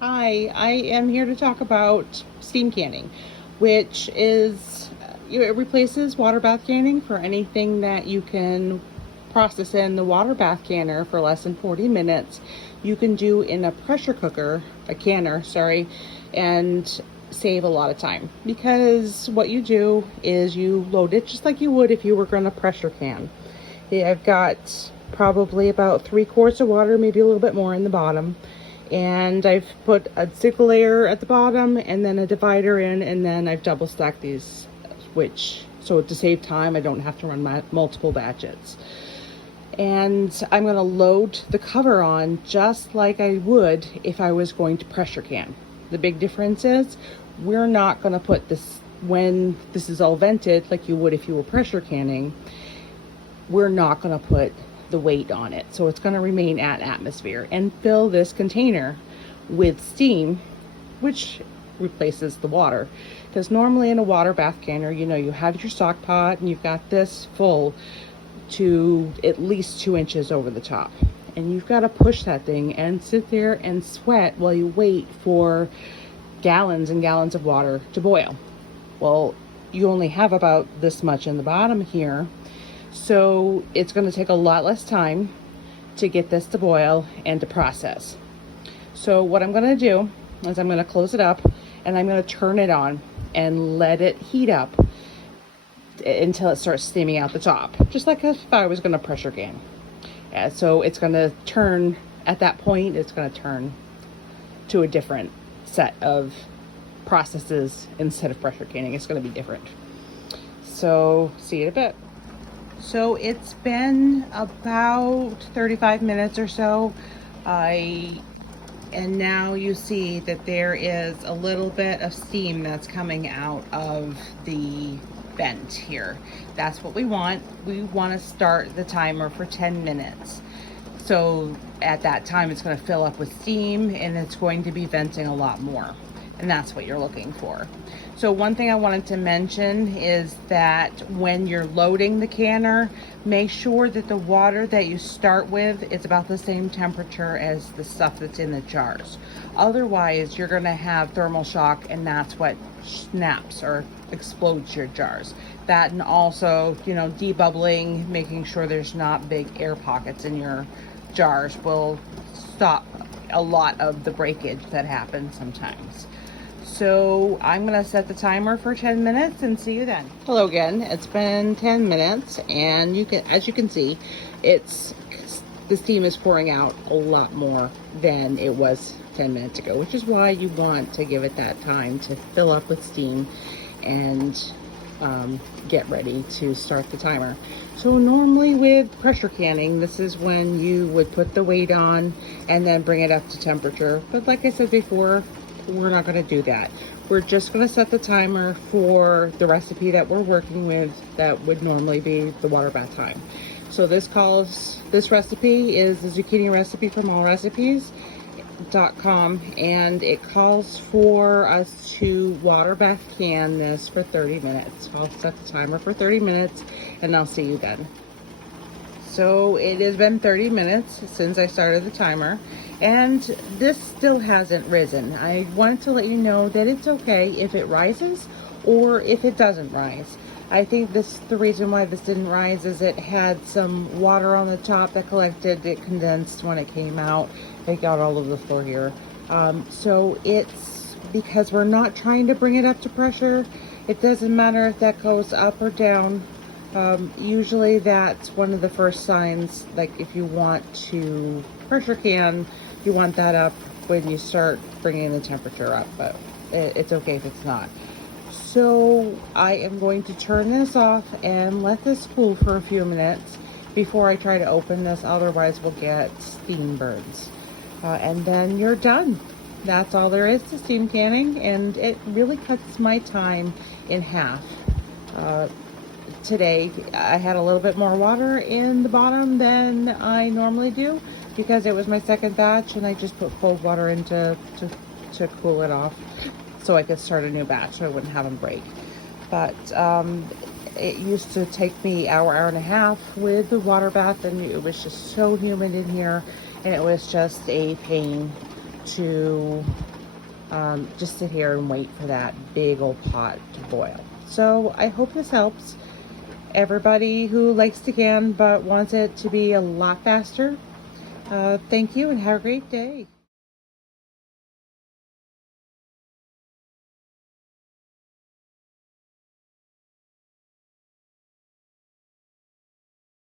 Hi, I am here to talk about steam canning, which is it replaces water bath canning for anything that you can process in the water bath canner for less than 40 minutes. You can do in a pressure cooker, a canner, sorry, and save a lot of time because what you do is you load it just like you would if you were going to pressure can. Yeah, I've got probably about 3 quarts of water, maybe a little bit more in the bottom. And I've put a single layer at the bottom and then a divider in, and then I've double stacked these, which, so to save time, I don't have to run my multiple batches. And I'm going to load the cover on just like I would if I was going to pressure can. The big difference is we're not going to put this when this is all vented like you would if you were pressure canning. We're not going to put the weight on it. So it's going to remain at atmosphere and fill this container with steam, which replaces the water. Because normally in a water bath canner, you have your stock pot and you've got this full to at least 2 inches over the top. And you've got to push that thing and sit there and sweat while you wait for gallons and gallons of water to boil. Well, you only have about this much in the bottom here. So it's going to take a lot less time to get this to boil and to process. So what I'm going to do is I'm going to close it up and I'm going to turn it on and let it heat up until it starts steaming out the top, just like if I was going to pressure can. Yeah, so it's going to turn, at that point, it's going to turn to a different set of processes instead of pressure canning. It's going to be different. So see you in a bit. So it's been about 35 minutes or so. And now you see that there is a little bit of steam that's coming out of the vent here. That's what we want. We want to start the timer for 10 minutes. So at that time, it's going to fill up with steam and it's going to be venting a lot more. And that's what you're looking for. So one thing I wanted to mention is that when you're loading the canner, make sure that the water that you start with is about the same temperature as the stuff that's in the jars. Otherwise, you're going to have thermal shock, and that's what snaps or explodes your jars. That, and also, debubbling, making sure there's not big air pockets in your jars will stop a lot of the breakage that happens sometimes. So I'm going to set the timer for 10 minutes and see you then. Hello again. It's been 10 minutes and as you can see, the steam is pouring out a lot more than it was 10 minutes ago, which is why you want to give it that time to fill up with steam and get ready to start the timer. So normally with pressure canning, this is when you would put the weight on and then bring it up to temperature. But like I said before, we're not going to do that. We're just going to set the timer for the recipe that we're working with that would normally be the water bath time. So this recipe is the zucchini recipe from allrecipes.com, and it calls for us to water bath can this for 30 minutes. I'll set the timer for 30 minutes and I'll see you then. So it has been 30 minutes since I started the timer, and this still hasn't risen. I wanted to let you know that it's okay if it rises or if it doesn't rise. I think the reason why this didn't rise is it had some water on the top that collected. It condensed when it came out. It got all over the floor here. So it's because we're not trying to bring it up to pressure. It doesn't matter if that goes up or down. Usually that's one of the first signs, like if you want to pressure can, you want that up when you start bringing the temperature up, but it's okay if it's not. So I am going to turn this off and let this cool for a few minutes before I try to open this, otherwise we'll get steam burns. And then you're done. That's all there is to steam canning, and it really cuts my time in half. Today I had a little bit more water in the bottom than I normally do because it was my second batch, and I just put cold water in to cool it off so I could start a new batch so I wouldn't have them break. But it used to take me hour and a half with the water bath, and it was just so humid in here, and it was just a pain to just sit here and wait for that big old pot to boil. So I hope this helps everybody who likes to can but wants it to be a lot faster. Thank you and have a great day.